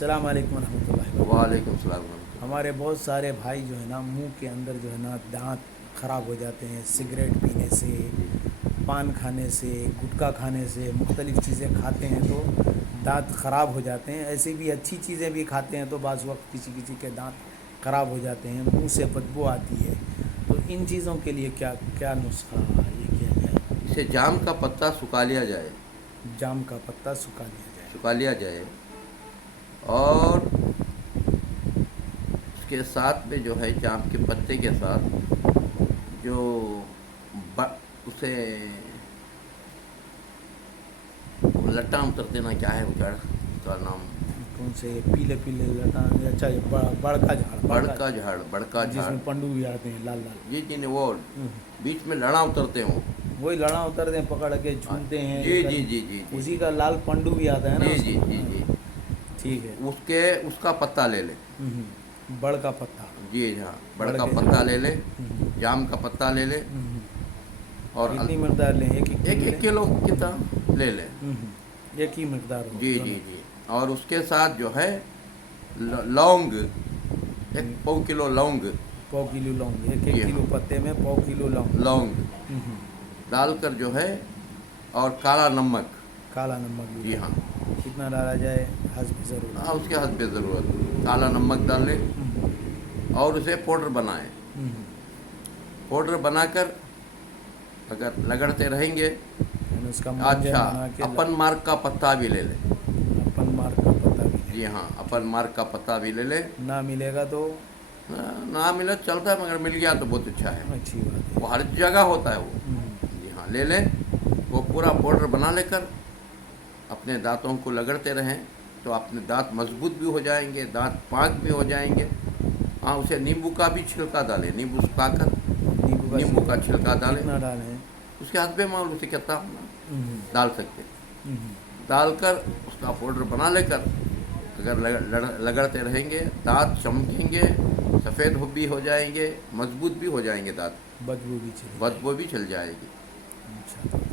अस्सलाम वालेकुम रहमतुल्लाहि व बरकातहू। वालेकुम सलाम। हमारे बहुत सारे भाई जो है ना मुंह के अंदर जो है ना दांत ख़राब हो जाते हैं सिगरेट पीने से, पान खाने से, गुटखा खाने से, मुख्तलिफ़ चीज़ें खाते हैं तो दांत ख़राब हो जाते हैं। ऐसी भी अच्छी चीज़ें भी खाते हैं तो बाज़ वक्त किसी किसी के दांत ख़राब हो जाते हैं, मुंह से बदबू आती है। तो इन चीज़ों के लिए क्या क्या नुस्खा ये किया जाए? इसे जाम का पत्ता सुखा लिया जाए। जाम का पत्ता सुखा लिया जाए। सुखा लिया जाए और उसके साथ में जो है जाम के पत्ते के साथ जो उसे लट्टा उतर देना, क्या है वो जड़ उसका नाम? कौन से पीले पीले लता? अच्छा ये बड़का झाड़, बड़का झाड़। जिसमें पंडू भी आते हैं लाल लाल। जी जी, नहीं वो बीच में लड़ा उतरते हो। वही लड़ा उतरते हैं, पकड़ के हाँ, झूमते हैं जी ये जी कर, जी जी जी उसी का लाल पंडू भी आता है ना जी जी उसमें। जी जी। ठीक है। उसके उसका पत्ता ले ले। बड़ का पत्ता। जी हाँ, बड़ बड़का के पत्ता झाड़। ले ले, जाम का पत्ता ले ले और कितनी मकदार लें? एक एक एक किलो एक लें? किलो कितना ले ले। एक ही मकदार हो जी जी दोनों? जी। और उसके साथ जो है लौंग, एक हम्म, 1/4 किलो लौंग। 1/4 किलो लौंग, एक जी एक किलो हाँ, पत्ते में 1/4 किलो लौंग। लौंग हम्म, डालकर जो है, और काला नमक। काला नमक भी जी डालें। हाँ। कितना डाला जाए हस्ब हाँ, ज़रूरत? उसके हद पे ज़रूरत काला नमक डाल ले और उसे पाउडर बनाए। पाउडर बनाकर अगर लगड़ते रहेंगे। उसका मंजन अच्छा, बना के अपन मार्क का पत्ता भी ले ले। अपन मार्क का पत्ता भी जी लें। हाँ, अपन मार्क का पत्ता भी ले ले। ना मिलेगा तो ना मिला चलता है, मगर मिल गया तो बहुत अच्छा है। अच्छी बात वो है। हर जगह होता है वो। हम्म, जी हाँ, ले लें। वो पूरा पाउडर बना लेकर अपने दांतों को लगड़ते रहें तो अपने दांत मजबूत भी हो जाएंगे, दांत पाक भी हो जाएंगे। हाँ, उसे नींबू का भी छिलका डालें, नींबू सुखाकर नींबू का छिलका डालें। कितना डालें? उसके हाथ पे मालूम उसे कितना हम्म, डाल सकते। हम्म, डालकर उसका पाउडर बना लेकर अगर लगड़ते रहेंगे, दांत चमकेंगे, सफ़ेद भी हो जाएंगे, मजबूत भी हो जाएंगे दांत, बदबू भी चली बदबू भी चल जाएगी। जाए। अच्छा।